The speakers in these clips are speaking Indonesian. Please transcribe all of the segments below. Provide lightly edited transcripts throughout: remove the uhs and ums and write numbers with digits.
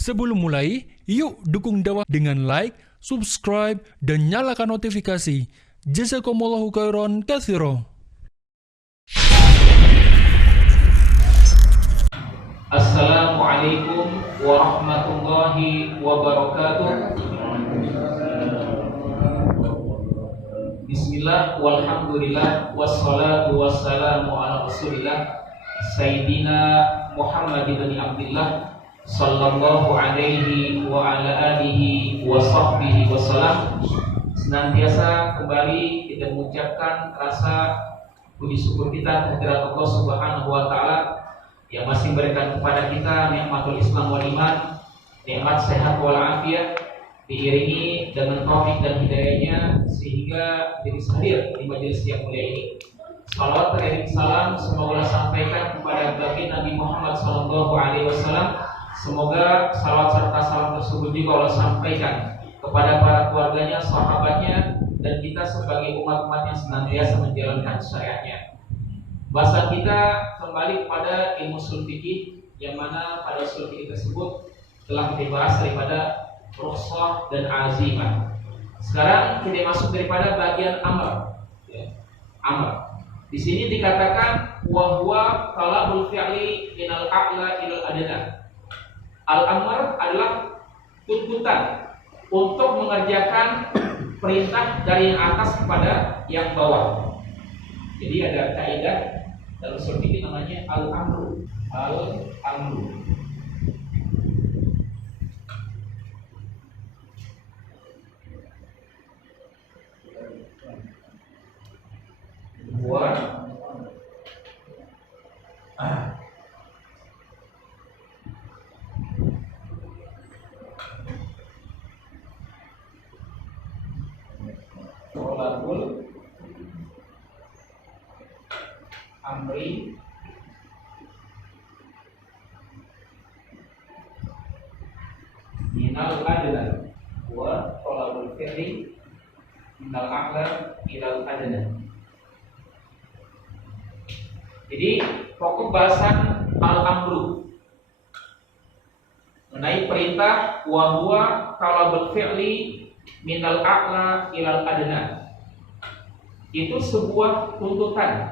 Sebelum mulai, yuk dukung dakwah dengan like, subscribe, dan nyalakan notifikasi. Jazakumullahu khairan katsira. Assalamualaikum warahmatullahi wabarakatuh. Bismillah, walhamdulillah, wassalatu wassalamu ala rasulillah Sayyidina Muhammad bin Abdullah sallallahu alaihi wa ala alihi wa sahbihi wasallam. Senantiasa kembali kita mengucapkan rasa puji syukur kita kehadirat Allah Subhanahu wa taala yang masih memberikan kepada kita nikmatul Islam wal iman, nikmat sehat wal afiat, diiringi dengan taufik dan hidayahnya sehingga jadi hadir di majelis yang mulia ini. Salawat dan salam semoga sampaikan kepada baginda Nabi Muhammad sallallahu alaihi wasallam. Semoga salawat serta salam tersebut juga Allah sampaikan kepada para keluarganya, sahabatnya, dan kita sebagai umat-umat yang senantiasa menjalankan syariatnya. Bahasan kita kembali kepada ilmu ushul fikih, yang mana pada ushul fikih tersebut telah kita bahas daripada rukhsah dan azimah. Sekarang kita masuk daripada bagian amr. Amr. Di sini dikatakan wa huwa talabul fi'li minal a'la ilal adna. Al-amr adalah tuntutan untuk mengerjakan perintah dari yang atas kepada yang bawah. Jadi ada kaidah dalam ushul fikih namanya al-amru. Al-amru. Wa Tolabul amri minal adna wa tolabul fi'li minal a'la ilal adna. Jadi pokok bahasan al-amru mengenai perintah wa huwa talabul fi'li minal a'la ilal adna. Itu sebuah tuntutan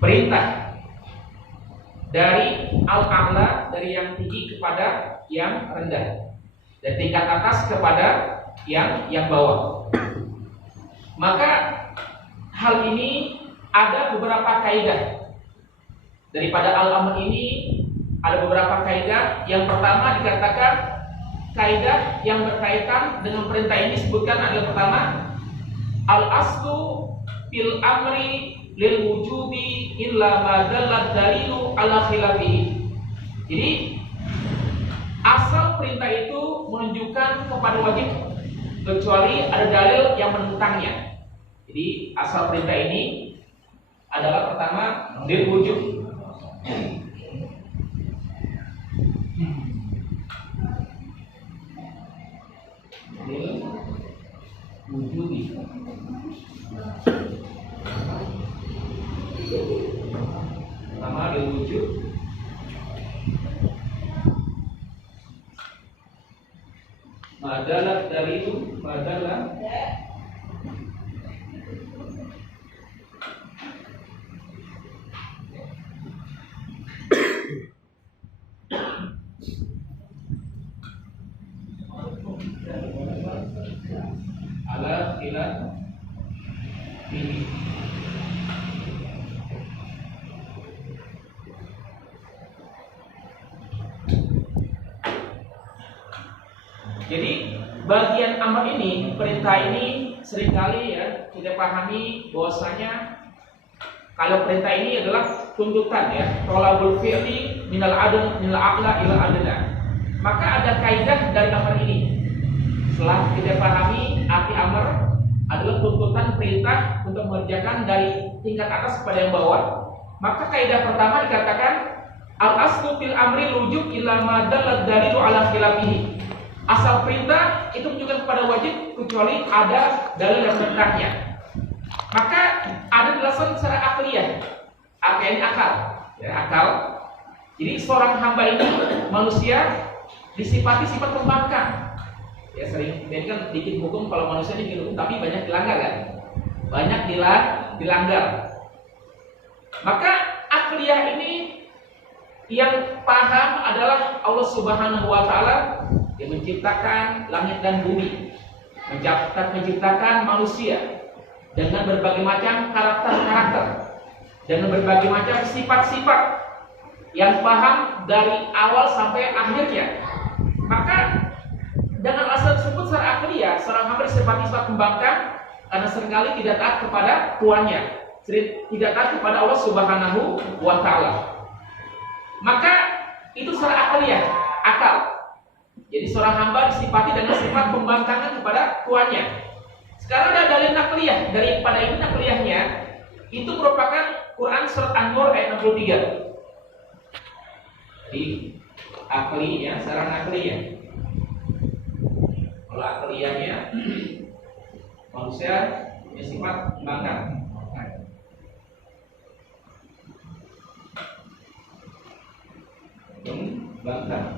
perintah dari al-a'la, dari yang tinggi kepada yang rendah, dan tingkat atas kepada yang bawah. Maka hal ini ada beberapa kaidah. Daripada al-amr ini ada beberapa kaidah. Yang pertama dikatakan kaidah yang berkaitan dengan perintah ini disebutkan adalah pertama al-aslu fil amri lil wujubi illa ma dallat dalilu ala khilafihi. Jadi asal perintah itu menunjukkan kepada wajib kecuali ada dalil yang menentangnya. Jadi asal perintah ini adalah pertama lil wujub. Lil wujubi. Pertama lil wujub. Madalah dalilu madalah ala khilaf ini. Jadi bagian amr ini, perintah ini seringkali ya kita pahami bahwasanya kalau perintah ini adalah tuntutan ya, tolabul fi'li minal adn minal a'la ila adna. Maka ada kaidah dari amr ini. Setelah kita pahami arti amr adalah tuntutan perintah untuk mengerjakan dari tingkat atas kepada yang bawah, maka kaidah pertama dikatakan al-aslu fil amri wujub illa ma dallat dalilu ala khilafihi. Asal perintah itu menunjukkan kepada wajib kecuali ada dalil yang menentangnya. Maka ada jelasan secara akliyah, akal, ya, akal. Jadi seorang hamba ini manusia disifati sifat pembangkang. Ya sering, ini kan bikin hukum, kalau manusia ini bikin hukum tapi banyak dilanggar kan? Banyak dilanggar. Maka akliyah ini yang paham adalah Allah Subhanahu wa taala yang menciptakan langit dan bumi, menciptakan manusia dengan berbagai macam karakter-karakter, dengan berbagai macam sifat-sifat, yang paham dari awal sampai akhirnya. Maka dengan alasan tersebut secara akliyah seorang hamba disifati sifat pembangkang karena seringkali tidak taat kepada tuannya, tidak taat kepada Allah Subhanahu wa taala. Maka itu secara akliyah, akal. Jadi seorang hamba disifati dengan sifat pembangkangan kepada tuannya. Sekarang ada dalil nakliyah, daripada ini nakliyahnya itu merupakan Quran surat An-Nur ayat 63. Jadi akli ya, secara nakliyah. Kalau akliyahnya manusia punya sifat pembangkang. Pembangkang.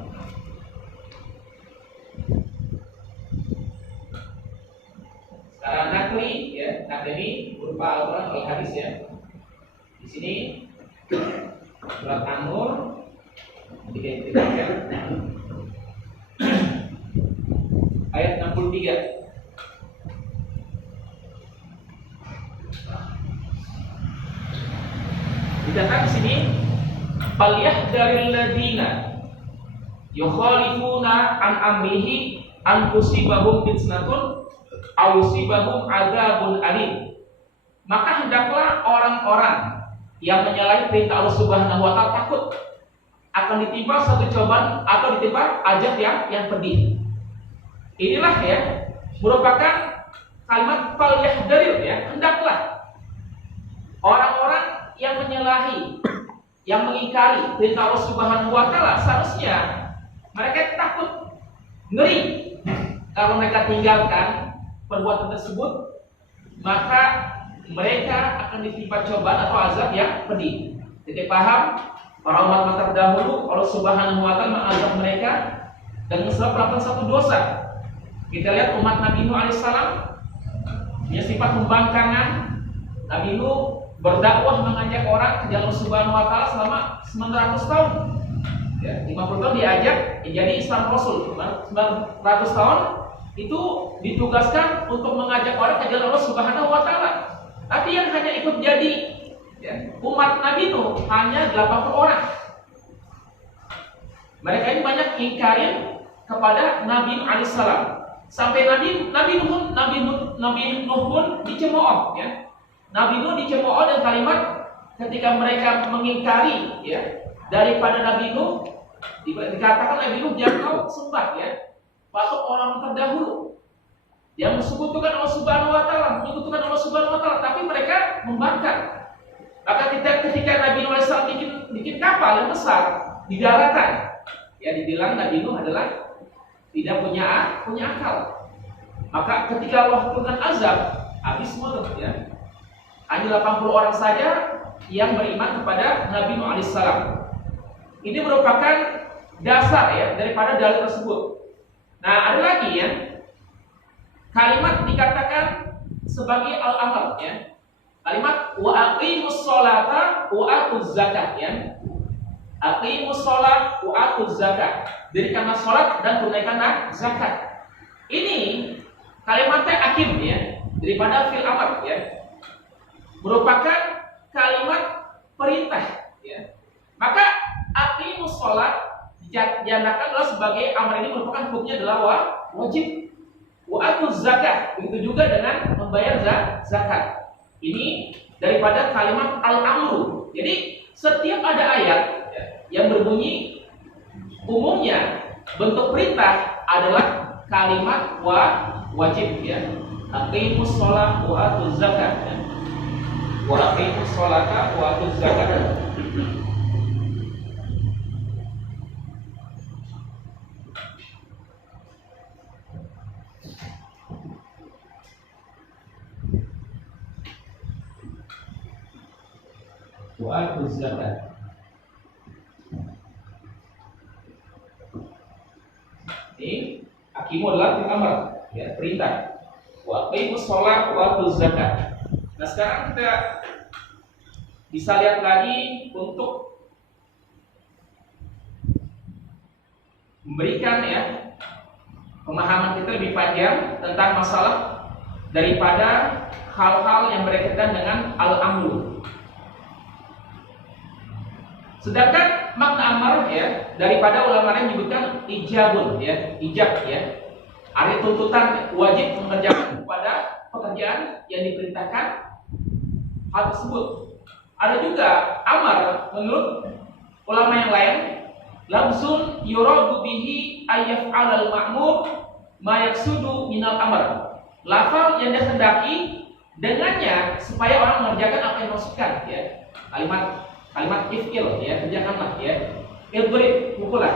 Secara nakli ya, nakli ini berupa Al-Quran atau hadis ya. Di sini surat An-Nur ayat 63. Dikatakan di sini, "Falyahdharil ladzina yukhalifuna an amrihi an tusibahum fitnatun aw yusibahum adzabun alim." Maka hendaklah orang-orang yang menyalahi perintah Allah Subhanahu wa taala takut akan ditimpa satu cobaan atau ditimpa azab yang pedih. Inilah ya merupakan kalimat fal yahdharil ya, hendaklah orang-orang yang menyalahi, yang mengingkari perintah Allah Subhanahu wa taala, seharusnya mereka takut, ngeri kalau mereka tinggalkan perbuatan tersebut, maka mereka akan ditimpa cobaan atau azab yang pedih. Jadi paham, para umat terdahulu Allah Subhanahu wa taala mengazab mereka dengan sebab melakukan satu dosa. Kita lihat umat Nabi Nuh alaihissalam punya sifat pembangkangan. Nabi Nuh berdakwah mengajak orang ke jalan Subhanahu wa taala selama 900 tahun. Ya, 50 tahun diajak jadi Islam Rasul. 900 tahun itu ditugaskan untuk mengajak orang ke jalan Allah Subhanahu wa taala. Tapi yang hanya ikut jadi ya, umat Nabi Nuh hanya 80 orang. Mereka ini banyak ingkarin kepada Nabi Nuh alaihissalam. Sampai Nabi Nuh pun dicemooh ya. Nabi Nuh dicemooh dan kalimat ketika mereka mengingkari ya daripada Nabi Nuh, dikatakan Nabi Nuh jangan kau sembah ya patung orang terdahulu yang mensekutukan Allah Subhanahu wa taala, menyekutukan Allah Subhanahu wa taala, tapi mereka membangkang. Maka ketika Nabi Nuh alaihissalam bikin kapal yang besar di daratan, ya dibilang Nabi Nuh adalah tidak punya akal. Maka ketika Allah turunkan azab, habis semua tuh ya. Hanya 80 orang saja yang beriman kepada Nabi Nuh alaihissalam. Ini merupakan dasar ya daripada dalil tersebut. Nah, ada lagi ya. Kalimat dikatakan sebagai al-amr ya. Kalimat wa aqimus sholata wa atuz zakat ya. Aqimus sholat wa atuz zakat. Dirikanlah sholat dan tunaikanlah zakat. Ini kalimatnya akim ya, daripada fil amr ya. Merupakan kalimat perintah ya. Maka aqimus sholat dijandakan adalah sebagai amr, ini merupakan hukumnya adalah wajib. Wa atuz zakat, begitu juga dengan membayar zakat. Ini daripada kalimat al-amru. Jadi setiap ada ayat ya, yang berbunyi umumnya bentuk perintah adalah kalimat wajib ya. Aqimus sholat wa atuz zakat ya. Wa aqimus sholata wa atuz zakat. Wa atuz zakat. Ini aqimu adalah amr, ya, perintah. Wa aqimus shalah wa atuz zakat. Nah, sekarang kita bisa lihat lagi untuk memberikan ya pemahaman kita lebih panjang tentang masalah daripada hal-hal yang berkaitan dengan al-amru. Sedangkan makna amar ya daripada ulama yang menyebutkan ijabun ya, ijab ya. Arti tuntutan wajib mengerjakan kepada pekerjaan yang diperintahkan hal tersebut. Ada juga amar menurut ulama yang lain lamsun yuradu bihi ayyaf'al al-ma'mur ma yaksudu minal amr. Lafal yang dikehendaki dengannya supaya orang mengerjakan apa yang dimaksudkan ya. Kalimat if'il ya, kerjakanlah ya. Idrib, pukullah.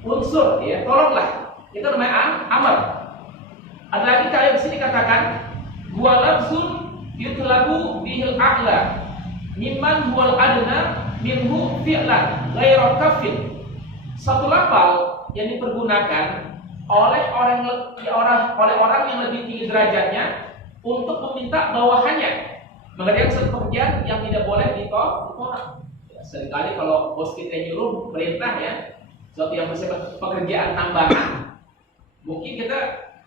Unsur ya, tolonglah. Itu namanya amar. Ada lagi kalimat di sini katakan huwa lafzun yutlabu bihil a'la mimman huwal adna minhu fi'lan ghairu kafin. Satu lafal yang dipergunakan oleh orang yang lebih tinggi derajatnya untuk meminta bawahannya mengerjakan satu pekerjaan yang tidak boleh ditolak. Ya, seringkali kalau bos kita nyuruh perintah ya sesuatu yang bersifat pekerjaan tambahan, mungkin kita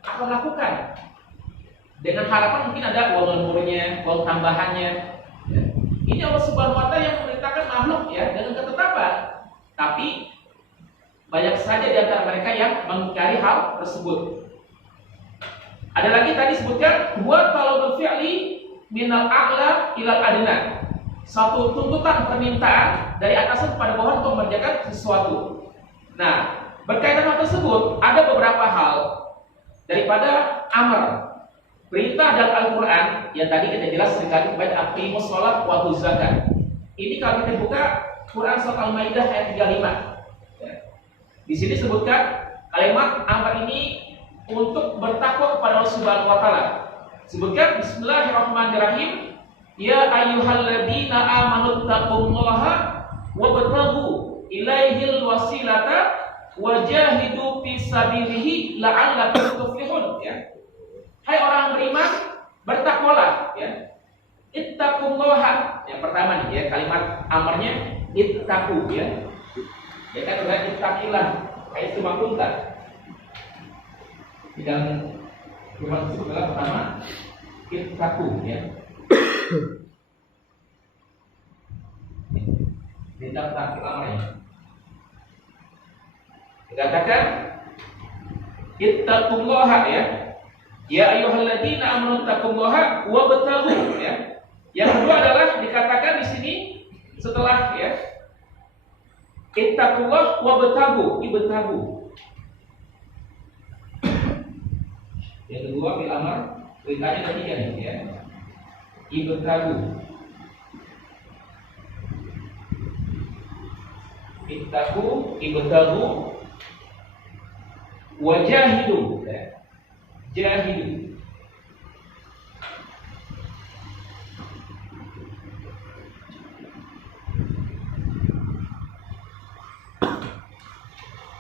akan lakukan dengan harapan mungkin ada uang lemburnya, uang tambahannya. Ya. Ini Allah Subhanahu wa Ta'ala yang memerintahkan makhluk ya dengan ketetapan, tapi banyak saja di antara mereka yang mengingkari hal tersebut. Ada lagi tadi sebutkan buat talabul fi'li minal a'la ilal adna. Satu tuntutan permintaan dari atasan kepada bawahan untuk mengerjakan sesuatu. Nah, berkaitan hal tersebut ada beberapa hal daripada amar. Perintah dalam Al-Qur'an yang tadi kita jelas sekali kepada aqimus shalah wa atuz zakat. Ini kalau kita buka Quran surat Al-Maidah ayat 35. Ya. Di sini sebutkan kalimat amar ini untuk bertakwa kepada Allah Subhanahu wa Ta'ala. Sebutkan bismillahirrahmanirrahim. Ya ayyuhalladzina amanu taqullaha wabtaghu ilaihil wasilata wajahidu fi sabilihi la'allakum tuflihun ya. Hai orang beriman, bertakwalah ya. Ittaqullaha. Yang pertama nih ya, kalimat amarnya ittaqu ya. Ya kan udah ittaqillah, kayak cuma kunta. Dan firman tersebut adalah pertama ittaqu ya. Tidak takil amarnya. Dikatakan ittaqullaha ya. Ya ayyuhalladzina amanu taqullaha wabtaghu ya. Yang kedua adalah dikatakan di sini setelah ya ittaqullah wabtaghu, ibtaghu. Yang kedua bil amar, perintahnya ada tiga nih ya. Ibtaghu. Ittaqu, ibtaghu, wajahidu ya. Jahidu.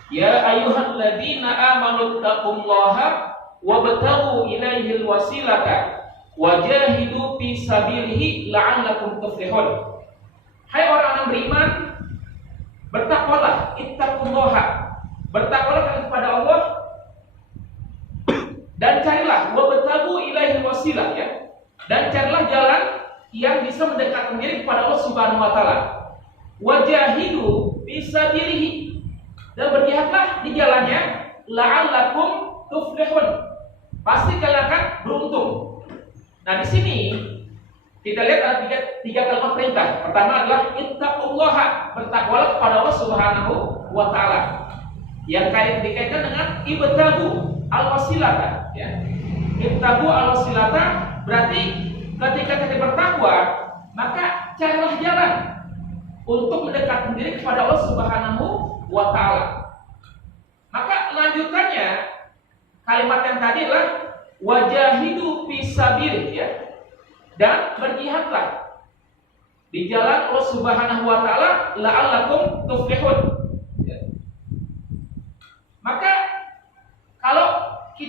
Ya ayyuhalladzina amanu taqullaha wabtaghu ilaihil wasilata wajahidu fi sabilihi la'allakum tuflihun. Hai orang-orang beriman, bertakwalah, ittaqullaha. Bertakwalah kepada Allah dan carilah wabtaghu ilaihil wasilah ya. Dan carilah jalan yang bisa mendekatkan diri kepada Allah Subhanahu wa Ta'ala. Wajahidu fi sabilihi. Dan berjihadlah di jalannya la'allakum tuflihun. Pasti kalian akan beruntung. Nah, di sini kita lihat ada tiga kalimat perintah. Pertama adalah ittaqullaha, bertakwalah kepada Allah Subhanahu wa Ta'ala. Yang dikaitkan dengan ibtaghu al-wasilata ya. Ibtaghu al-wasilata berarti ketika kita bertakwa, maka carilah jalan untuk mendekatkan diri kepada Allah Subhanahu wa Ta'ala. Maka lanjutannya kalimat yang tadi adalah wajahidu fisabilih ya. Dan berjihadlah di jalan Allah Subhanahu wa Ta'ala la'allakum tuflihun ya. Maka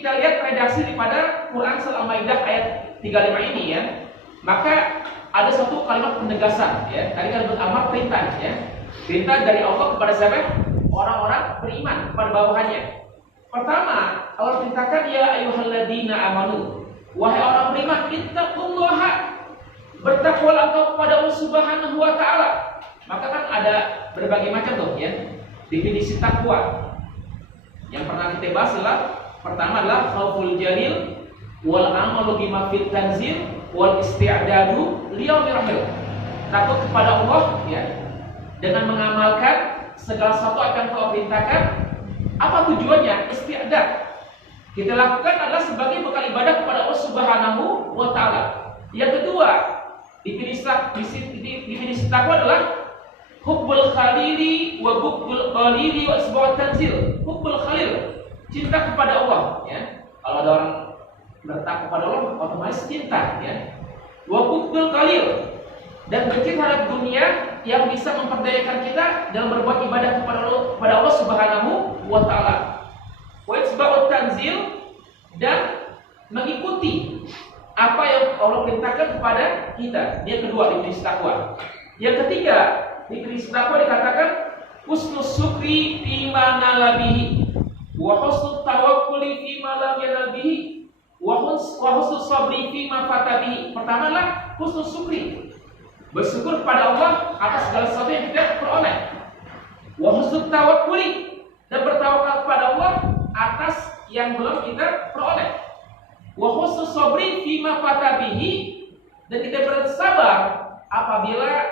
kita lihat redaksi daripada Quran surah Al-Maidah ayat 35 ini ya, maka ada satu kalimat penegasan ya. Tadi kan amar perintah ya. Perintah dari Allah kepada siapa? Orang-orang beriman kepada bawahannya. Pertama, Allah perintahkan ya ayyuhalladzina amanu. Wahai orang beriman, ittaqullaha. Bertakwalah engkau kepada Allah Subhanahu wa taala. Maka kan ada berbagai macam tuh ya definisi takwa. Yang pernah kita bahas adalah pertama adalah khauful jalil wal amalu bima fit tanzil wal isti'dadu liyaumir rahil. Takut kepada Allah ya dengan mengamalkan segala sesuatu akan kau perintahkan. Apa tujuannya? Isti'dad. Kita lakukan adalah sebagai bekal ibadah kepada Allah Subhanahu wa taala. Yang kedua, definisi takwa adalah hubbul khalili wa bughul qalili wa isba'ut tanzil. Hubbul khalil, cinta kepada Allah ya. Kalau ada orang bertakwa kepada Allah otomatis cinta ya. Wa bughul qalil, dan benci terhadap dunia yang bisa memperdayakan kita dalam berbuat ibadah kepada Allah Subhanahu wa taala. Wa isba'ut tanzil, dan mengikuti apa yang Allah perintahkan kepada kita. Yang kedua definisi takwa. Yang ketiga, definisi takwa dikatakan husnus syukri fi ma nalabihi wa husnut tawakkuli fi ma lam yanalbihi wa husnus sabri fi ma fatabihi. Pertama adalah husnus syukri, bersyukur kepada Allah atas segala sesuatu yang kita peroleh. Wa husnut tawakkuli, dan bertawakal kepada Allah atas yang belum kita peroleh. Wa husnus sabri fi ma fatabihi, dan kita bersabar apabila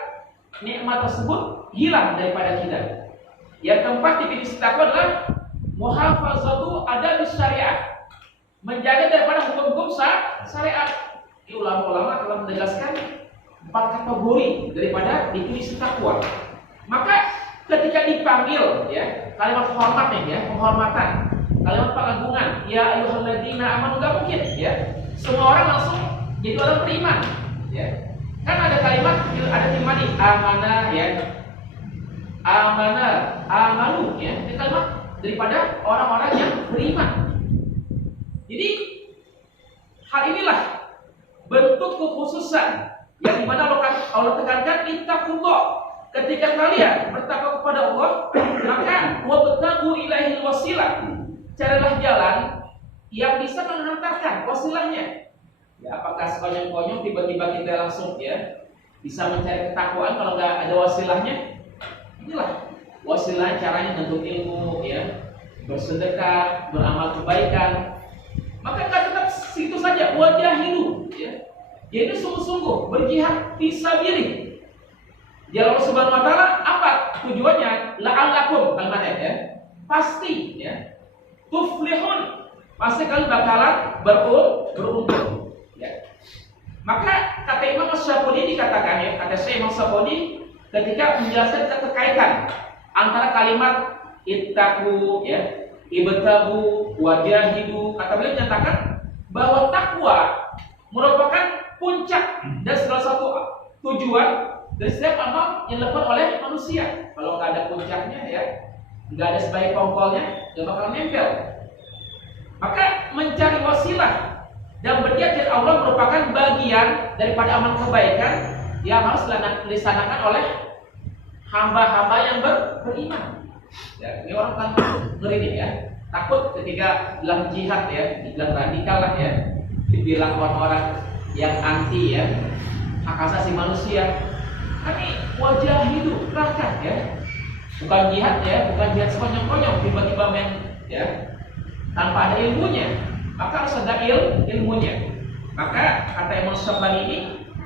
nikmat tersebut hilang daripada kita. Yang keempat definisi takwa adalah muhafazatu adab syariat, menjaga daripada hukum-hukum syariat. Ulama-ulama telah menegaskan 4 kategori daripada definisi takwa. Maka ketika dipanggil ya, kalimat hormat ya, penghormatan, kalimat pengagungan, ya ayyuhalladzina amanu, enggak mungkin ya semua orang langsung jadi orang beriman ya. Kan ada kalimat, ada firman nih, amanah ya, amanah, amanu ya, ini kalimat daripada orang-orang yang beriman. Jadi hal inilah bentuk kekhususan yang dimana Allah tekankan ittaqullah. Ketika kalian bertakwa kepada Allah, maka wabtaghu ilaihil wasilah, carilah jalan yang bisa menghantarkan wasilahnya. Ya, apakah sekonyong-konyong tiba-tiba kita langsung ya bisa mencari ketakwaan kalau nggak ada wasilahnya? Inilah wasilah, caranya menuntut ilmu ya, bersedekah, beramal kebaikan. Maka nggak tetap situ saja, wajahidu ya. Jadi sungguh-sungguh berjihad fisabilillah. Jalan Allah Subhanahu wa taala apa tujuannya? La'allakum, kalimatnya ya. Pasti ya. Tuflihun, pasti kalian bakalan beruntung. Ya. Maka kata Imam Syafi'i dikatakan ya, kata Syekh Imam Syafi'i ketika menjelaskan keterkaitan antara kalimat ittaqu ya, ibtagu, wajahidu, kata beliau menyatakan bahwa takwa merupakan puncak dan segala satu tujuan dari setiap amal yang dilakukan oleh manusia. Kalau nggak ada puncaknya ya, nggak ada sebagai pongkolnya, nggak bakal nempel. Maka mencari wasilah dan berjihad dari Allah merupakan bagian daripada amal kebaikan yang harus dilaksanakan oleh hamba-hamba yang beriman. Ya, ini orang kan ngeri nih ya, takut ketika bilang jihad ya, dibilang radikal lah ya, dibilang orang-orang yang anti ya hak asasi manusia. Kami wajah hidup kerahkan ya, bukan jihad ya, bukan jihad sekonyong-konyong tiba-tiba main ya tanpa ada ilmunya. Maka harus ada ilmunya. Maka kata Imam Syafi'i ini,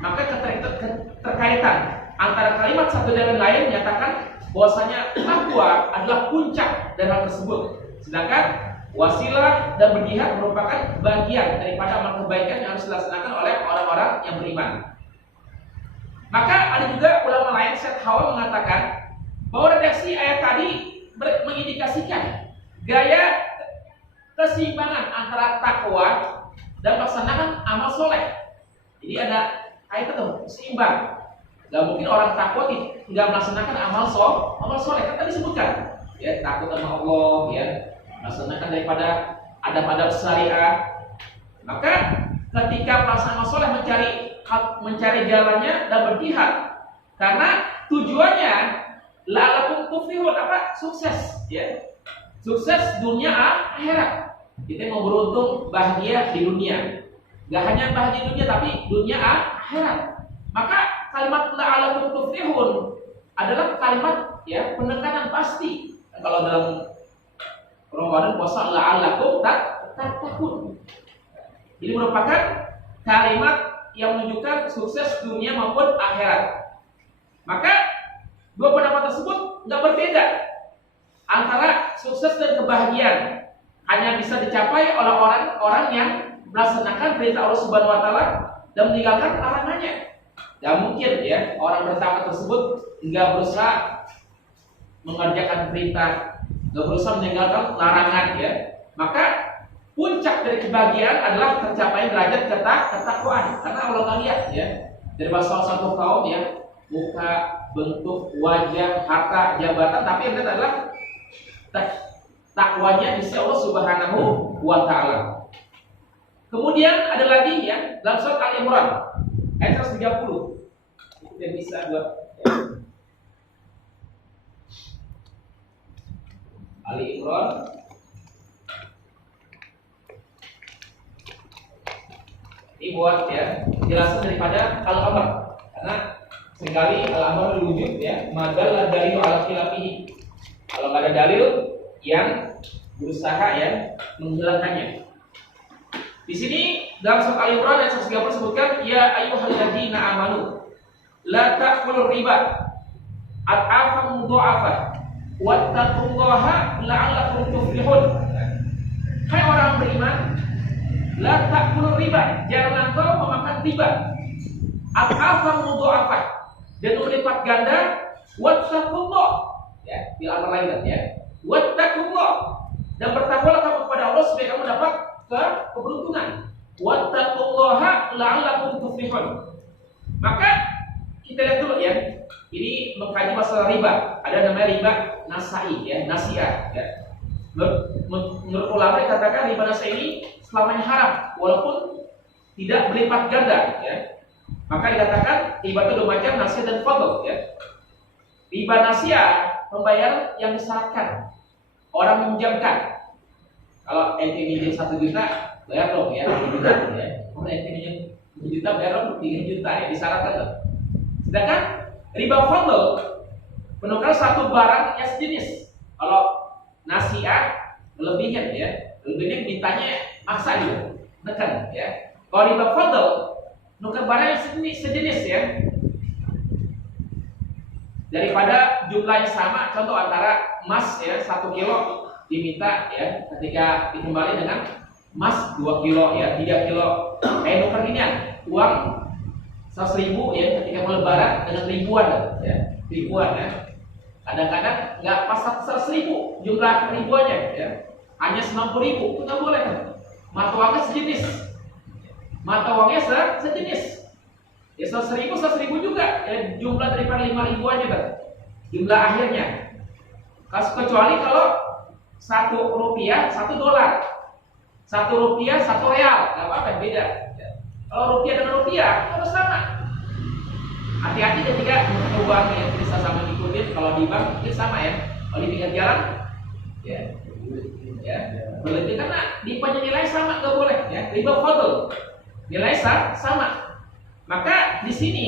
maka keterkaitan antara kalimat satu dengan lain menyatakan bahwasanya takwa adalah puncak dari hal tersebut, sedangkan wasilah dan berjihad merupakan bagian daripada amal kebaikan yang harus dilaksanakan oleh orang-orang yang beriman. Maka ada juga ulama lain, Syekh Hawa, mengatakan bahwa redaksi ayat tadi mengindikasikan gaya keseimbangan antara takwa dan melaksanakan amal soleh. Jadi ada ayat itu seimbang. Gak mungkin orang takwa tidak melaksanakan amal soleh. Kan tadi sebutkan ya, takut sama Allah ya, melaksanakan daripada adab-adab syariah. Maka ketika pasangan soleh mencari jalannya dan berjihad, karena tujuannya la'allakum tuflihun, sukses ya, sukses dunia akhirat. Kita mau beruntung bahagia di dunia, gak hanya bahagia dunia tapi dunia akhirat. Maka kalimat la'allakum tuflihun adalah kalimat ya penekanan pasti. Kalau dalam Ramadan puasa la'allakum tattaqun. Ini merupakan kalimat yang menunjukkan sukses dunia maupun akhirat. Maka dua pendapat tersebut nggak berbeda antara sukses dan kebahagiaan. Hanya bisa dicapai oleh orang-orang yang melaksanakan perintah Allah Subhanahu Wa Taala dan meninggalkan larangannya. Gak mungkin ya orang bertakwa tersebut nggak berusaha mengerjakan perintah, nggak berusaha meninggalkan larangan ya. Maka puncak dari kebahagiaan adalah tercapai derajat ketakwaan. Karena Allah nggak lihat ya dari salah satu kaum ya muka, bentuk, wajah, harta, jabatan, tapi yang penting adalah takwanya di sisi Allah Subhanahu Wa Taala. Kemudian ada lagi ya dalam surat Al Imran ayat 130. Itu yang bisa buat ya. Ali Imran ini buat ya jelasan daripada Al-Amr, karena seringkali Al-Amr diwujud ya madal dari ala khilafihi. Kalau nggak ada dalil yang berusaha ya menghilangkannya. Di sini dalam surat Al-Imran ayat 130 disebutkan ya ayyuhalladzina amanu la ta'kulur riba ad'afan mudha'afah wattaqullaha la'allakum tuflihun. Hai orang beriman, la ta'kulur riba, jangan engkau memakan riba. Ad'afan mudha'afah, dan berlipat ganda. Wattaqullah, ya, di antara lain ya. Wattaqullah, dan bertakwalah kamu kepada Allah supaya kamu dapat keberuntungan. Wattaqullaha la'allakum tuflihun. Maka kita lihat dulu ya. Ini mengkaji masalah riba. Ada namanya riba nasai ya, nasiah ya. Menurut ulama dikatakan riba nasiah ini selamanya haram walaupun tidak berlipat ganda ya. Maka dikatakan riba itu dua macam, nasiah dan fadl ya. Riba nasiah membayar yang disyaratkan. Orang meminjamkan. Kalau ente minjem 1 juta, bayar dong ya 3 juta ya. Kalau ente minjem 2 juta, bayar dong 3 juta ya, disyaratkan dong. Sedangkan riba fadl menukar satu barang yang sejenis. Kalau nasiah lebihan ya, lebihnya mintanya maksa juga, tekan ya. Kalau riba fadl nukar barang yang sejenis ya, daripada jumlahnya sama. Contoh antara emas ya 1 kilo diminta ya, ketika dikembali dengan emas 2 kilo ya, 3 kilo. Kayak nuker ginian, uang 100.000 ya, ketika mau lebaran dengan ribuan ya, ribuan ya. Kadang-kadang nggak pas 100.000 jumlah ribuannya ya, hanya 90.000, itu nggak boleh. Mata uangnya sejenis, mata uangnya sejenis. Ya 100.000 juga ya, jumlah daripada 5.000 aja kan, jumlah akhirnya. Kecuali kalau 1 rupiah 1 dolar, 1 rupiah 1 real, nggak apa-apa, beda. Kalau rupiah dengan rupiah harus sama. Hati-hati ketika uang yang bisa sama ikutin. Kalau di bank mungkin sama ya. Kalau di pinggir jalan ya, ya berarti karena di nilai sama nggak boleh ya. Riba fadl nilai sama. Maka di sini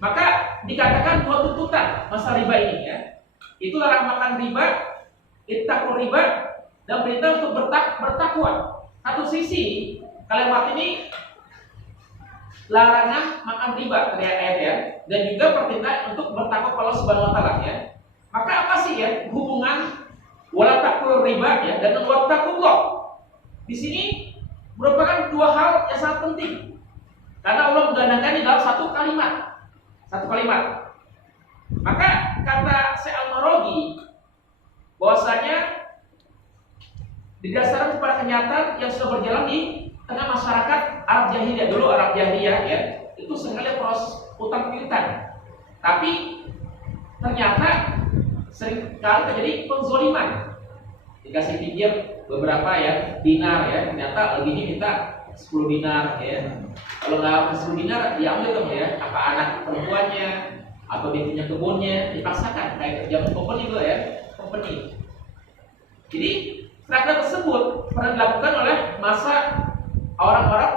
maka dikatakan 2 tuntutan masa riba ini ya. Itu larang makan riba, ittaqur riba, dan perintah untuk bertakwa. Satu sisi kalimat ini larangan makan riba dari ayat ya, dan juga perintah untuk bertakwa kepada Allah Subhanahu Wa Taala ya. Maka apa sih ya hubungan wala taqul riba ya dan wattaqullah? Di sini merupakan 2 hal yang sangat penting. Karena Allah menggandengkannya dalam satu kalimat. Maka kata Syekh Al-Marogi bahwasanya didasarkan kepada kenyataan yang sudah berjalan di tengah masyarakat Arab Jahiliyah. Dulu Arab Jahiliyah ya, itu seringkali proses utang piutang. Tapi ternyata seringkali terjadi penzoliman. dikasih pinjam beberapa ya dinar ya, ternyata lebihnya minta 10 dinar ya. Kalau nggak ke 10 dinar diambil dong ya, apa anak perempuannya atau dia punya kebunnya, dipaksakan kayak kerja company itu ya, company. Jadi praktek tersebut pernah dilakukan oleh masa orang-orang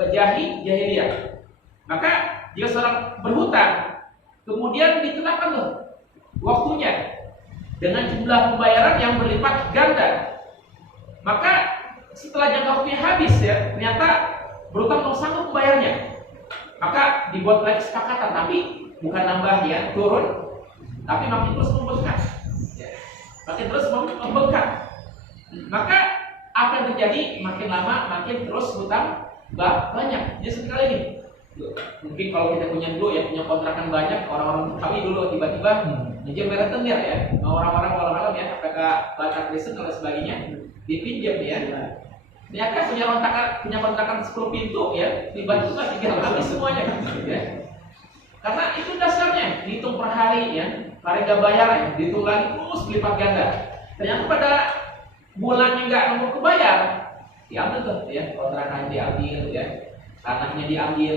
jahiliyah. Maka jika seorang berhutang kemudian ditetapkan tuh waktunya dengan jumlah pembayaran yang berlipat ganda, maka setelah jangka waktunya habis ya, ternyata berhutang belum sanggup membayarnya, maka dibuat lagi kesepakatan, tapi bukan nambah ya, turun, tapi makin terus membengkak ya, makin terus membengkak. Maka apa yang terjadi, makin lama makin terus hutang banyak. Jadi sekali nih, mungkin kalau kita punya dulu ya, punya kontrakan banyak, orang-orang Betawi dulu tiba-tiba pinjam rentenir ya, orang-orang ya, apakah Batak Kristen dan sebagainya, dipinjam ya. Ternyata punya kontrakan 10 pintu ya, tiba-tiba tinggal habis semuanya ya. Karena itu dasarnya dihitung per hari ya, hari nggak bayar ya, dihitung lagi terus berlipat ganda. Ternyata pada bulannya nggak mau kebayar, diambil tuh ya, kontrakan diambil ya, tanahnya diambil.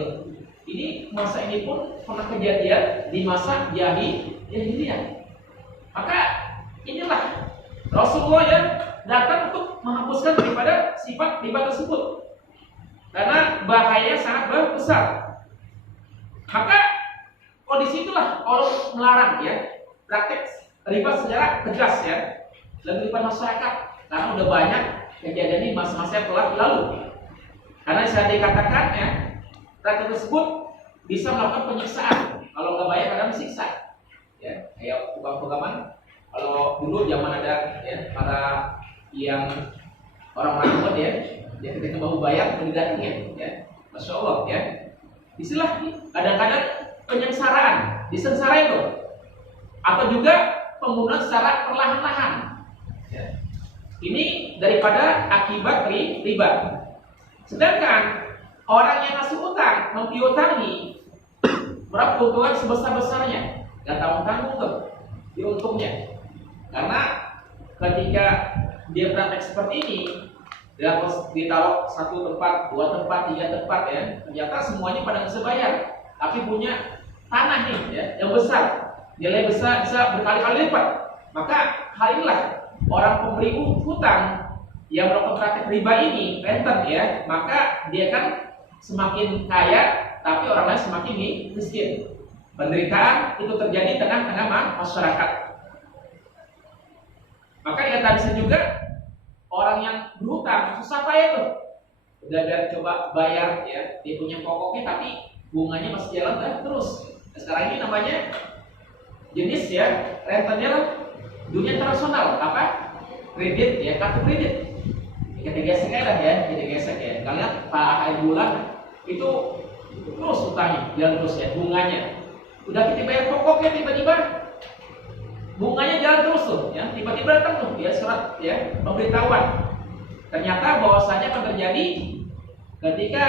Ini masa ini pun pernah kejadian di masa jahiliyah. Maka inilah Rasulullah ya datang untuk menghapuskan daripada sifat riba tersebut, karena bahayanya sangat besar. Maka kondisi itulah Allah melarang ya praktek riba secara tegas ya dalam kehidupan masyarakat, karena udah banyak kejadian ini masa-masa yang telah lalu. Karena saya dikatakan ya praktek tersebut bisa melakukan penyiksaan, kalau nggak bayar kadang disiksa ya, kayak hukam-hukaman. Kalau dulu zaman ada ya para yang orang-orang kuat ya, dia ketika mau bayar mendatangi ya, masya Allah ya, istilah kadang-kadang penyengsaraan, disengsara itu, atau juga pembunuhan secara perlahan-lahan ya. Ini daripada akibat riba. Sedangkan orang yang ngasih utang, mempiutangi, berapa keuntungan sebesar-besarnya, gak tanggung-tanggung tuh diuntungnya. Karena ketika dia praktek seperti ini, dia ditaruh 1 tempat, 2 tempat, 3 tempat ya, ternyata semuanya pada bisa bayar, tapi punya tanah nih ya, yang besar, nilai besar, bisa berkali-kali lipat. Maka hal inilah orang pemberi hutang yang melakukan praktek riba ini, renten ya, maka dia kan semakin kaya, tapi orang lain semakin miskin. Penderitaan itu terjadi tengah-tengah masyarakat. Maka ya tak bisa juga orang yang berhutang susah payah tuh, udah coba bayar ya, dia punya pokoknya tapi bunganya masih jalan terus. Nah, sekarang ini namanya jenis ya rentenir dunia internasional, apa? Kredit ya, kartu kredit. Kita gesek lah ya, kita gesek ya. Kalian Pak akhir bulan itu terus utangnya jalan terus ya, bunganya. Udah kita bayar pokoknya tiba-tiba bunganya jalan terus tuh ya, tiba-tiba datang tuh ya surat ya pemberitahuan. Ternyata bahwasanya akan terjadi ketika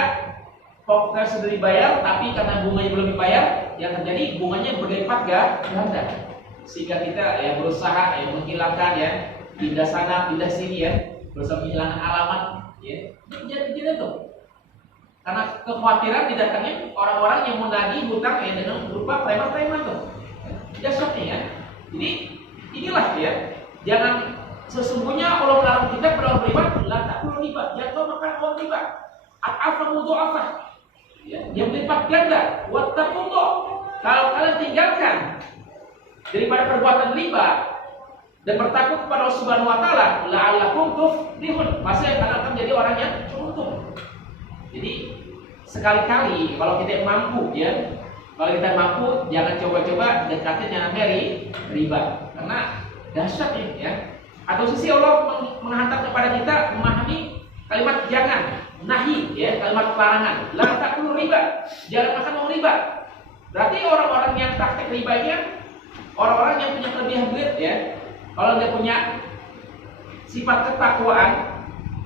pokoknya sudah dibayar tapi karena bunganya belum dibayar, yang terjadi bunganya berlipat ganda. Sehingga kita ya berusaha ya menghilangkan ya, pindah sana pindah sini ya, berusaha menghilangkan alamat ya. Jadi tuh. Karena kekhawatiran didatangin orang-orang yang menagih hutang ya dengan berupa preman-preman tuh. Jasanya ya. Jadi inilah ya, jangan sesungguhnya Allah melarang kita berlaku riba, tak perlu riba, jangan kau makan uang riba. Apa mutu apa? Ya, yang berlipat ganda. Wattaqullah. Kalau kalian tinggalkan daripada perbuatan riba dan bertakwa kepada Allah Subhanahu Wa Taala, la'allakum tuflihun. Pasti kalian akan menjadi orang yang beruntung. Jadi sekali-kali kalau kita mampu ya. Kalau kita mampu, jangan coba-coba dekatin yang namanya riba, karena dahsyat ya. Atau sisi Allah menghantar kepada kita memahami kalimat jangan, nahi ya, kalimat larangan. La ta'kulu riba, jangan makan uang riba. Berarti orang-orang yang praktek riba ini kan orang-orang yang punya kelebihan duit ya. Kalau dia punya sifat ketakwaan,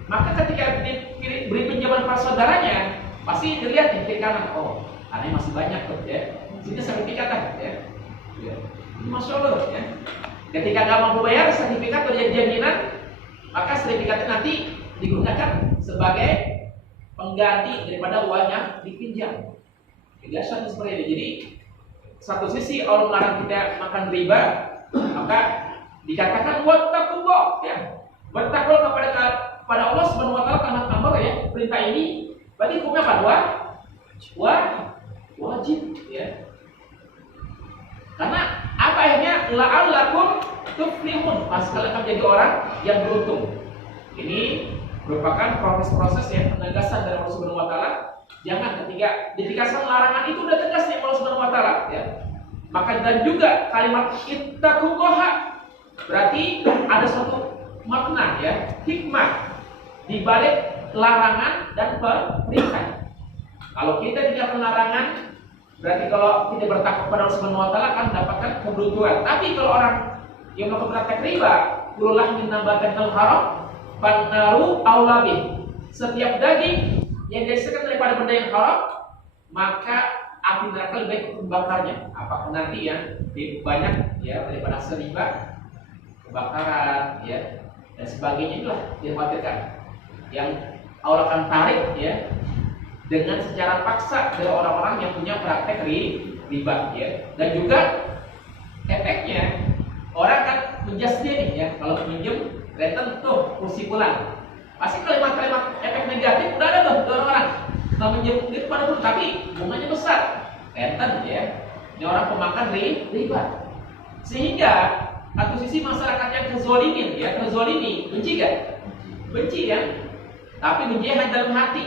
maka ketika beri pinjaman pada saudaranya, pasti dilihat di kiri kanan, oh aneh masih banyak tuh ya, sini sertifikat kan ya, masya Allah ya. Ketika nggak mampu bayar, sertifikat terjadi jaminan maka sertifikatnya nanti digunakan sebagai pengganti daripada uang yang dipinjam. Biasanya seperti ini. Jadi satu sisi Allah melarang kita makan riba, maka dikatakan wattaqullah, ya. Bertakwa kepada Allah Subhanahu wa taala karena amr, ya. Perintah ini berarti hukumnya apa? Wajib, ya. Karena apa akhirnya la'allakum tuflihun, pas kalian akan menjadi orang yang beruntung. Ini merupakan proses-proses ya penegasan dari Allah Subhanahu wa taala. Jangan ketika ditegaskan larangan itu udah tegas nih Allah Subhanahu wa taala, ya. Maka dan juga kalimat ittaqullaha berarti ada suatu makna, ya, hikmah di balik larangan dan perintah. Kalau kita tidak larangan, berarti kalau kita bertakwa kepada Allah Subhanahu wa taala akan mendapatkan keberuntungan. Tapi kalau orang yang melakukan praktek riba, kulullah min nabatil haram fannaru aula bih. Setiap daging yang dihasilkan daripada benda yang haram, maka api neraka lebih baik untuk membakarnya. Apakah nanti yang lebih banyak ya daripada riba, kebakaran, ya, dan sebagainya, itulah dikhawatirkan. Yang Allah akan tarik, ya, dengan secara paksa dari orang-orang yang punya praktek riba, ya. Dan juga efeknya orang kan menjudge nih, ya, kalau pinjam renten tuh kursi pulang. Pasti kalimat-kalimat efek negatif udah ada tuh dari orang. Nah, menjemput itu pada pun, tapi bunganya besar, renten, ya. Ini orang pemakan riba. Sehingga satu sisi masyarakat yang kezolimin, ya, kezolimi, benci gak? Benci kan? Tapi benci hanya dalam hati.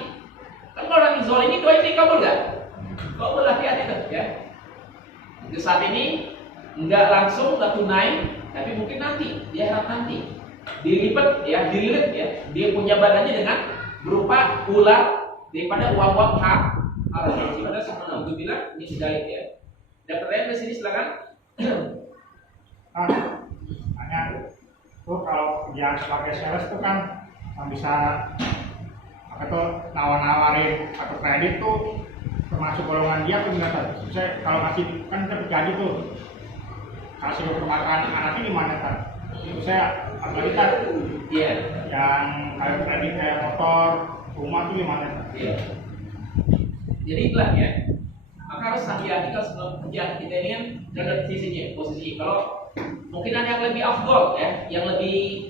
Kan kalau orang dizolimi doa ini kabul gak? Kabul, hati-hati tuh, ya. Untuk saat ini enggak langsung, enggak tunai, tapi mungkin nanti, di akhirat nanti dilipat, ya, dililit, ya, dia punya badannya dengan berupa ular daripada uang-uang hak. Alhamdulillah, alhamdulillah, ini sudah, ya. Dan pertanyaan di sini silakan. Hanya tuh kalau kerjaan sebagai sales itu kan bisa apa tuh nawarin atau kredit tuh termasuk golongan dia tuh gimana? Saya kalau masih kan kita gaji tuh kasih permasalahan anaknya gimana kan? Itu saya apalagi kan, Iya. yang kayak kredit kayak motor, rumah tuh gimana? Iya. Jadi itulah, ya. Maka harus hati-hati kalau sebelum kerjaan kita ini kan dari sisinya, posisi. Kalau mungkin ada yang lebih afdol, ya, yang lebih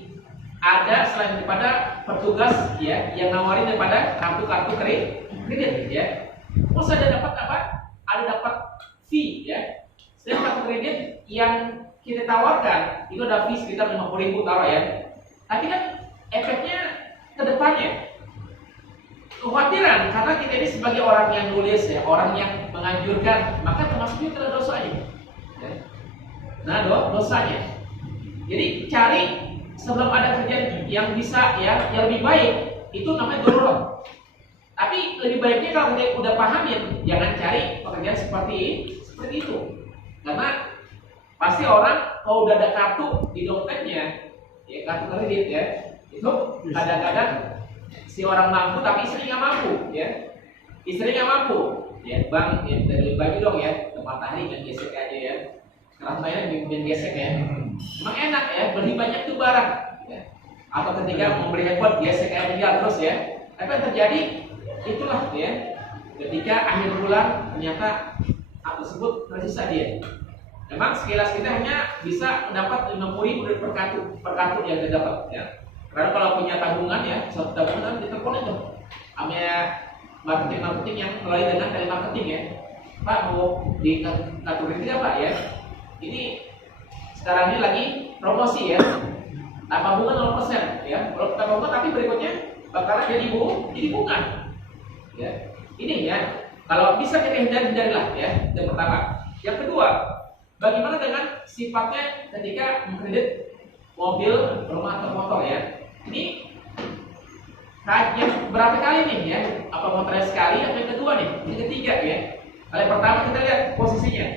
ada selain daripada petugas, ya, yang nawarin daripada kartu-kartu kredit, ya. Terus ada dapat apa? Ada dapat fee, ya. Setiap kartu kredit yang kita tawarkan itu ada fee sekitar 50.000 taruh, ya. Tapi kan efeknya ke depannya kekhawatiran, karena kita ini sebagai orang yang nulis, ya, orang yang menganjurkan, maka termasuk juga dosanya, ya. Nah, dosanya. Jadi cari sebelum ada kerjaan yang bisa, ya, yang lebih baik, itu namanya darurat. Tapi lebih baiknya kalau kita udah pahamin, jangan cari pekerjaan seperti itu. Karena pasti orang kalau udah ada kartu di dompetnya, ya, kartu kredit, ya, itu kadang-kadang si orang mampu tapi istri nggak mampu, ya. Istri nggak mampu, ya, bang, ya, dari baju dong, ya, ke matahari yang gesek aja, ya. Sekarang mainnya bikin gesek, ya. Emang enak, ya, beli banyak tuh barang, ya. Atau ketika membeli handphone gesek aja tinggal terus, ya. Apa yang terjadi? Itulah, ya. Ketika akhir bulan ternyata hal tersebut tersisa dia. Memang sekilas kita hanya bisa mendapat 50.000 dari per kartu yang dia dapat, ya. Karena kalau punya tabungan, ya, satu tabungan ditelepon itu sama marketing yang melalui dengan telemarketing, ya. Pak, mau di kartu kredit apa, ya? Ini sekarang ini lagi promosi, ya. Tabungan 0%, ya. Kalau tabungan tapi berikutnya bakalan jadi bunga, ya. Ini, ya. Kalau bisa kita hindarilah, ya. Yang pertama. Yang kedua, bagaimana dengan sifatnya ketika mengkredit mobil, rumah atau motor, ya? Ini kajian berapa kali nih, ya? Apa motornya sekali atau yang kedua nih? Yang ketiga, ya. Kalau yang pertama kita lihat posisinya.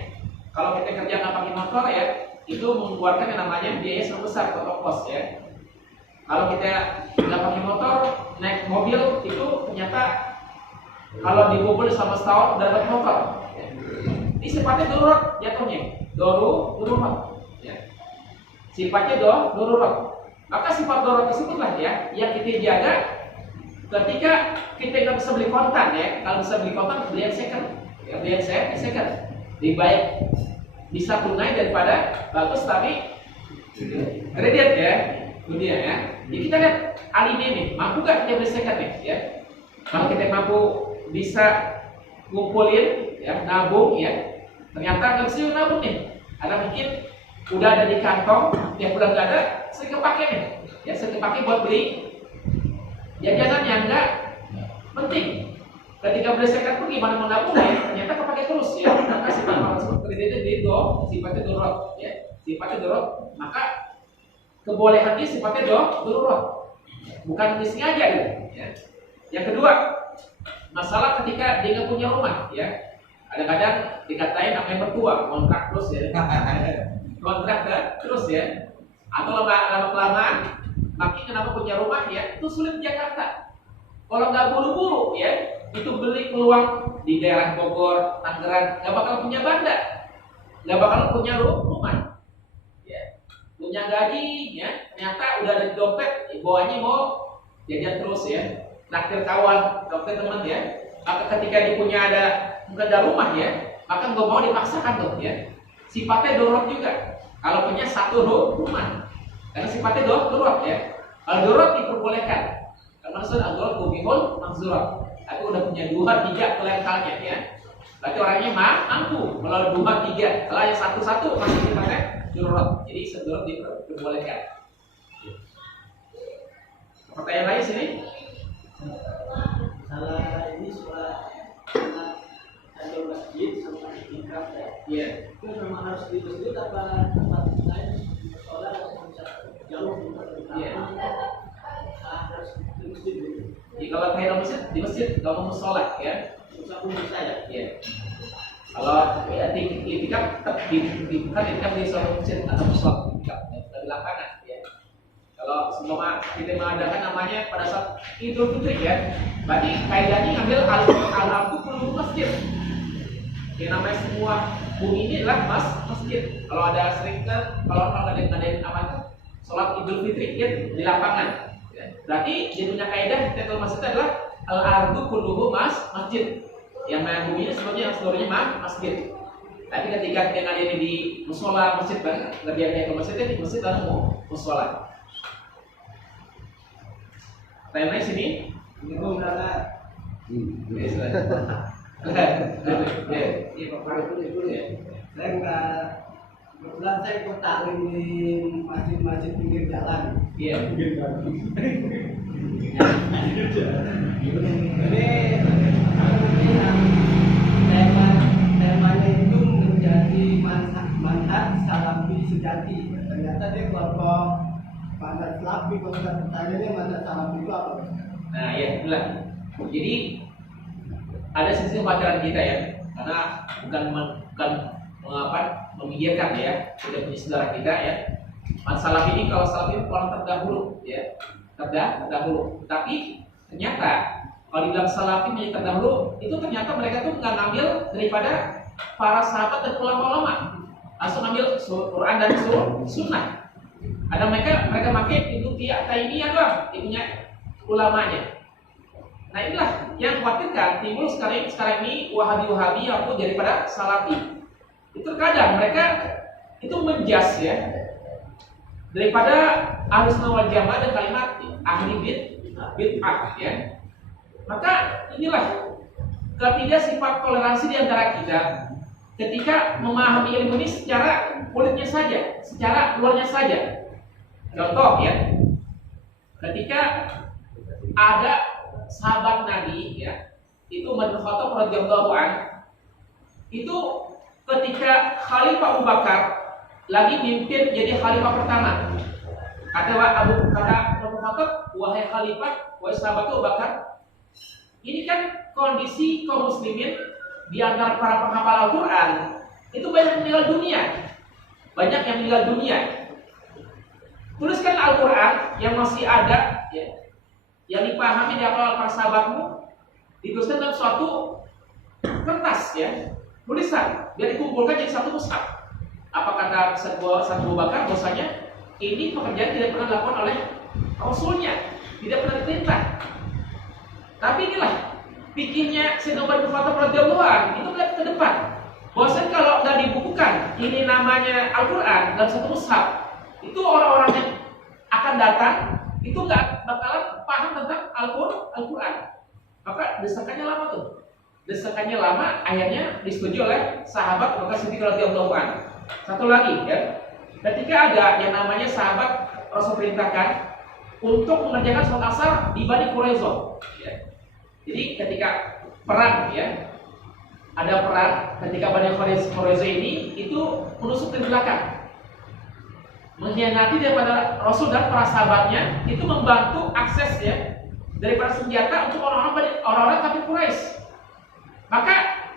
Kalau kita kerja nggak pakai motor, ya, itu mengeluarkan yang namanya biaya sangat besar atau kos, ya. Kalau kita nggak pakai motor, naik mobil itu ternyata kalau dikumpul selama setahun udah pakai motor, ya. Ini sifatnya darurat jatuhnya, darurat, ya. Sifatnya darurat. Maka sifat darurat tersebutlah ya yang kita jaga ketika kita nggak bisa beli kontan ya. Kalau bisa beli kontan, beli yang second, ya beli yang second. Lebih baik bisa tunai daripada bagus tapi kredit ya, dunia ya. Jadi kita lihat alibi nih, mampu gak kita beli second nih ya? Kalau kita mampu bisa ngumpulin ya, nabung ya, ternyata nggak bisa nabung nih. Ada mungkin udah ada di kantong, tiap bulan nggak ada, sering kepake nih, ya sering kepake buat beli jajanan yang nggak penting. Ketika beli second pun gimana mau nabung ya? Ternyata kepake terus ya. Maka sifat maksud kreditnya itu sifatnya darurat ya, sifatnya darurat. Maka kebolehan ini sifatnya darurat, bukan disengaja gitu. Ya. Yang kedua, masalah ketika dia nggak punya rumah ya. Kadang-kadang dikatain namanya mertua, kontrak terus ya. Kontrak terus ya. Atau lama-kelamaan makin kenapa punya rumah ya, itu sulit di Jakarta. Kalau nggak buru-buru ya, itu beli peluang di daerah Bogor, Tangerang, nggak bakal punya banda, nggak bakal punya rumah. Ya. Punya gaji ya, ternyata udah ada di dompet, ya, bawahnya mau jajan terus ya. Naktir kawan, dokter teman ya. Maka ketika dia punya nggak ada rumah ya, maka nggak mau dipaksakan tuh ya. Sifatnya darurat juga. Kalau punya satu rumah, karena sifatnya darurat ya. Kalau darurat diperbolehkan. Karena sudah darurat mubihun mahzurat. Aku udah punya 2, 3 levelnya ya. Berarti orangnya mampu. Kalau 2, 3, kalau yang satu masih sifatnya darurat. Jadi sedarurat diperbolehkan. Pertanyaan lain sini? Salah ini sholat ada masjid sama itikaf ya. Iya. Itu memang harus di masjid apa tempat lain sholat atau bisa jauh Iya. harus di masjid dulu. Jadi kalau kayak di masjid, kalau mau sholat ya. Bisa pun bisa ya. Iya. Kalau ya itikaf tetap bukan itikaf di suatu masjid atau sholat itikaf di lapangan ya. Kalau sebelum kita mengadakan namanya pada saat Idul Fitri ya, berarti kaidahnya ngambil alam itu perlu masjid. Yang namanya semua bumi ini adalah masjid. Kalau ada kalau ada yang ngadain apa itu sholat Idul Fitri ya, di lapangan. Ya. Berarti dia punya kaidah titel masjid adalah al-ardu kulluhu masjid. Yang namanya bumi ini sebetulnya seluruhnya masjid. Tapi ketika kita ngadain di musola masjid banget, lebih kayak ke masjidnya di masjid lalu musola. Tanya sini. Ini berangkat. Saya enggak kebetulan saya ikut taklim di masjid-masjid pinggir jalan. Iya. Jadi temanya itu menjadi manhaj salafi sejati. Ternyata dia kelompok manhaj salafi. Kalau kita pertanyaannya manhaj salafi itu apa? Nah, ya itulah. Jadi ada sisi pelajaran kita ya, karena bukan memikirkan ya, tidak punya saudara kita ya. Masalah ini kalau salaf ini orang terdahulu ya, terdahulu. Tapi ternyata kalau dibilang salafi menjadi terdahulu, itu ternyata mereka tuh nggak ngambil daripada para sahabat dan ulama-ulama, langsung ngambil Quran dan Sunnah. Ada mereka pakai itu tiap taimiyah doang, itunya ulamanya. Nah inilah yang khawatirkan timbul sekarang ini wahabi atau daripada salafi. Itu terkadang mereka itu menjas ya daripada Ahlussunnah wal Jamaah dan kalimat ahli bid'ah ya. Maka inilah ketiga sifat toleransi di antara kita ketika memahami ilmu ini secara kulitnya saja, secara luarnya saja. Contoh ya, ketika ada sahabat Nabi ya, itu Umar bin Khattab radhiyallahu anhu, itu ketika Khalifah Abu Bakar lagi mimpin jadi khalifah pertama, kata Abu Khattab, wahai khalifah, wahai sahabat Abu Bakar, ini kan kondisi kaum muslimin di antara para penghafal Al-Quran itu banyak meninggal dunia, banyak yang meninggal dunia. Tuliskan Al-Quran yang masih ada ya, yang dipahami di hafal para sahabatmu, dituliskan dalam suatu kertas ya, tulisan, biar dikumpulkan jadi satu mushaf. Apa kata Abu Bakar? Bahwasanya ini pekerjaan tidak pernah dilakukan oleh Rasulnya, tidak pernah diperintah. Tapi inilah pikirnya Sayyidina Umar bin Khattab radhiyallahu anhu, itu ke depan. Bahwasanya kalau nggak dibukukan ini namanya Al-Quran dalam satu mushaf, itu orang-orang yang akan datang itu nggak bakalan paham tentang Al-Quran. Maka desakannya lama tuh. Desakannya lama, akhirnya disetujui oleh sahabat Abu Bakar Siddiq radhiyallahu anhu. Satu lagi ya, ketika ada yang namanya sahabat Rasul perintahkan untuk mengerjakan sholat asar di Bani Quraisyah. Ya. Jadi ketika perang ya, ada perang ketika Bani Quraisyah ini itu menusuk dari belakang, mengkhianati daripada Rasul dan para sahabatnya, itu membantu akses ya daripada senjata untuk orang-orang kafir Quraisy. Maka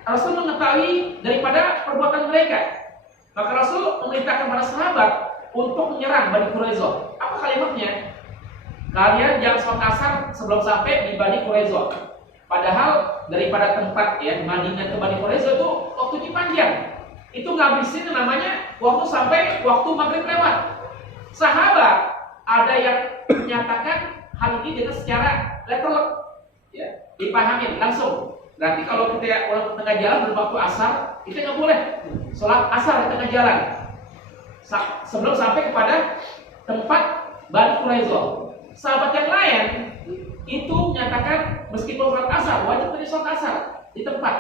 Rasul mengetahui daripada perbuatan mereka. Maka Rasul memerintahkan para sahabat untuk menyerang Bani Quraisyah. Apa kalimatnya? Kalian jangan sholat asar sebelum sampai di Bani Quraisyah. Padahal daripada tempat ya Madinah ke Bani Quraisyah itu waktunya panjang. Itu ngabisin namanya waktu sampai waktu maghrib lewat. Sahabat ada yang menyatakan hal ini dengan secara letterlek, ya, dipahami langsung. Berarti kalau kita orang tengah jalan berwaktu asar, kita nggak boleh sholat asar di tengah jalan sebelum sampai kepada tempat Bani Quraisyah. Sahabat yang lain itu menyatakan meskipun sholat asar wajib tadi sholat asar di tempat,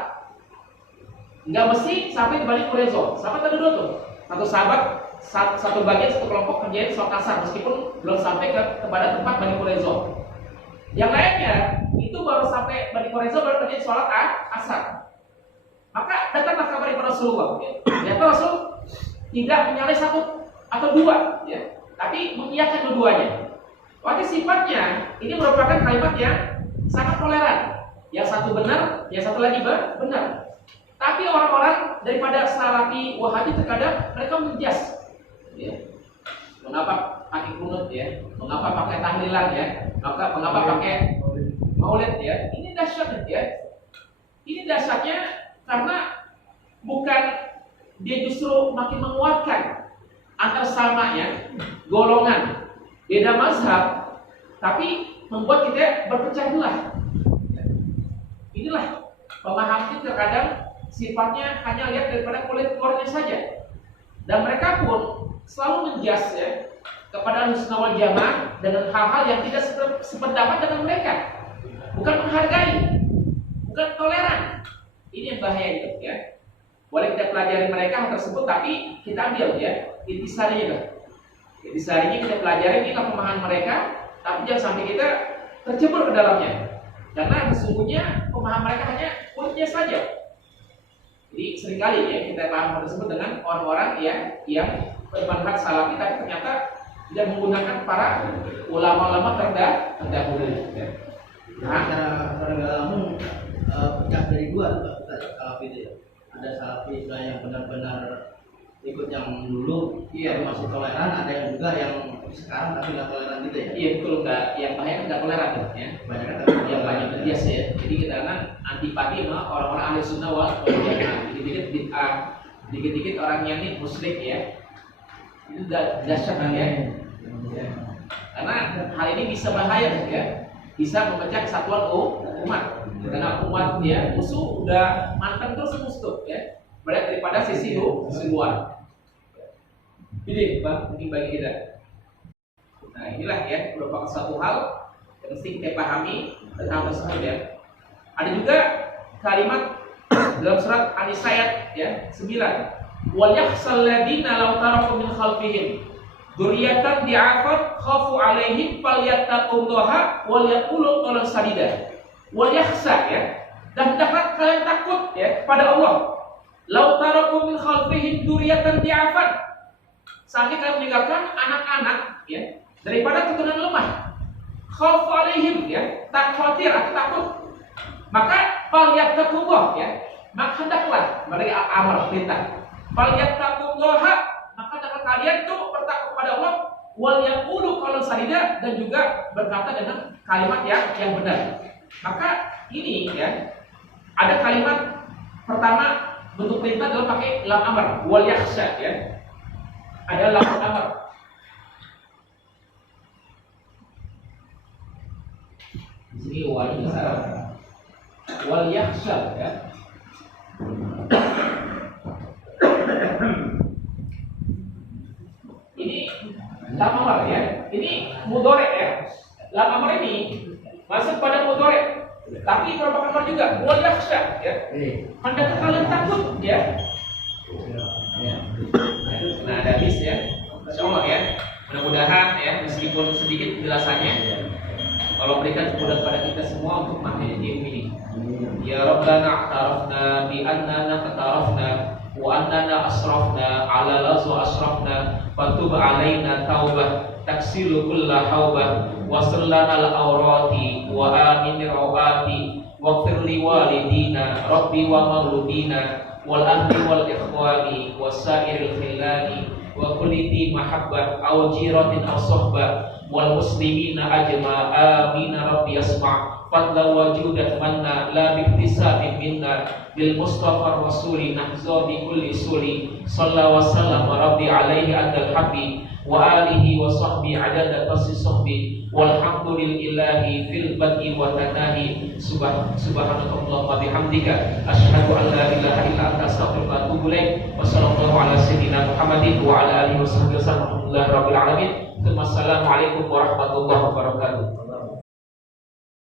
nggak mesti sampai di Bani Quraisyah. Sahabat ada dua tuh, satu sahabat satu bagian satu kelompok kerjain sholat asar meskipun belum sampai kepada tempat Bani Quraisyah. Yang lainnya itu baru sampai Bani Quraisyah baru kerjain sholat asar. Maka datanglah kabar kepada Rasulullah. Ternyata Rasul tidak menyalai satu atau dua, ya, tapi mengiyakan dua-duanya. Waktu sifatnya ini merupakan kalimat yang sangat toleran. Yang satu benar, yang satu lagi benar. Tapi orang-orang daripada Salafi Wahabi terkadang mereka menjas, ya. Mengapa pakai kunut ya? Mengapa pakai tahlilan ya? Mengapa pakai maulid ya? Ini dahsyat ya. Ini dahsyatnya karena bukan dia justru makin menguatkan antar samanya golongan beda mazhab, tapi membuat kita berpecah belah. Inilah pemahaman itu terkadang sifatnya hanya lihat daripada kulit luarnya saja, dan mereka pun selalu menjas ya kepada Ahlussunnah wal Jamaah dengan hal-hal yang tidak sependapat dengan mereka, bukan menghargai, bukan toleran. Ini yang bahaya itu ya. Boleh kita pelajari mereka hal tersebut, tapi kita ambil ya intisarinya. Intisarinya kita pelajari inilah pemahaman mereka, tapi jangan sampai kita terjebur ke dalamnya, karena sesungguhnya pemahaman mereka hanya kulitnya saja. Jadi seringkali ya kita paham hal tersebut dengan orang-orang yang bermanhaj salafi, tapi ternyata tidak menggunakan para ulama-ulama terdahulu. Ya. Nah, cara kamu pecah dari dua salafi itu ya. Ada salafi yang benar-benar ikut yang dulu, iya, masih toleran. Ada yang juga yang sekarang tapi nggak toleran gitu ya. Iya betul, nggak. Yang banyak nggak toleran ya. Banyak kan yang banyak bias ya. Jadi kita kan antipati sama orang-orang ahli sunnah wal jamaah. Dikit-dikit bid'ah, dikit-dikit orang yang ini musyrik ya. Itu dahsyat ya. Karena hal ini bisa bahaya ya. Bisa memecah kesatuan umat. Karena umat ya musuh udah mantan terus musuh ya. Berat daripada sisi luar. Ini Bang, mungkin bagi kita. Nah inilah ya merupakan satu hal yang mesti kita pahami tentang tersebut ya. Ada juga kalimat dalam surat An-Nisa ya 9. Wal yakhsal ladina law taraku min khalfihim dzurriyyatan di'afat khafu 'alaihim falyattaqullaha wal yaqulu qawlan sadida. Wal yakhsa ya, dan hendaklah kalian takut ya pada Allah. Law taraku min khalfihim dzurriyyatan di'afat, saking kalian meninggalkan anak-anak ya daripada keturunan lemah. Khafu 'alaihim ya, tak khawatir atau takut. Maka falyattaqullah ya, maka hendaklah mereka amar perintah. Falyattaqullaha, maka hendaklah kalian tuh bertakwa kepada Allah, wal yaqulu qawlan sadida, dan juga berkata dengan kalimat yang benar. Maka ini ya ada kalimat pertama bentuk perintah adalah pakai lam amar wal yakhsha ya. Ada lam amar. Di sini wajib besar. Wal yakhsha ya. Ini lam amar ya. Ini mudhari ya. Lam amar ini masuk pada mudhari. Tapi merupakan amar juga. Wal yakhsha ya. Hendaknya kalian takut ya. Ya. Nah, ada hadis ya. Insyaallah ya. Mudah-mudahan ya meskipun sedikit penjelasannya Allah berikan kemudahan pada kita semua untuk memahami ilmu ini. Ya Rabbana a'tarafna bi annana qatarafna wa annana asrafna ala lazu asrafna fatub alaina taubah taksilu kulla haubah wa sallana al-awrati wa aminir rawati waghfir li walidina rabbi wa mauludina wal ahli wal ikhwani wasairil khilani wa kulli di mahabbah aw jiratin aw sohbah wal muslimina ajma amin rabbi yasma' fadla wajudat manna la biktisabin minna bil mustafa rasuli nahza bi kulli suli sallallahu wa sallam rabbi alaihi adal habbi wa alihi wa sahbi adada tasi sahbi walhamdulillahi fil bad'i wa tanahi subhanallahi wa bihamdika asyhadu an la ilaha illa anta astaghfiruka wa atubu ilaik wa sallallahu ala sayyidina Muhammadin wa ala alihi wa sahbihi wa sallam alhamdulillahi rabbil alamin. Assalamualaikum warahmatullahi wabarakatuh.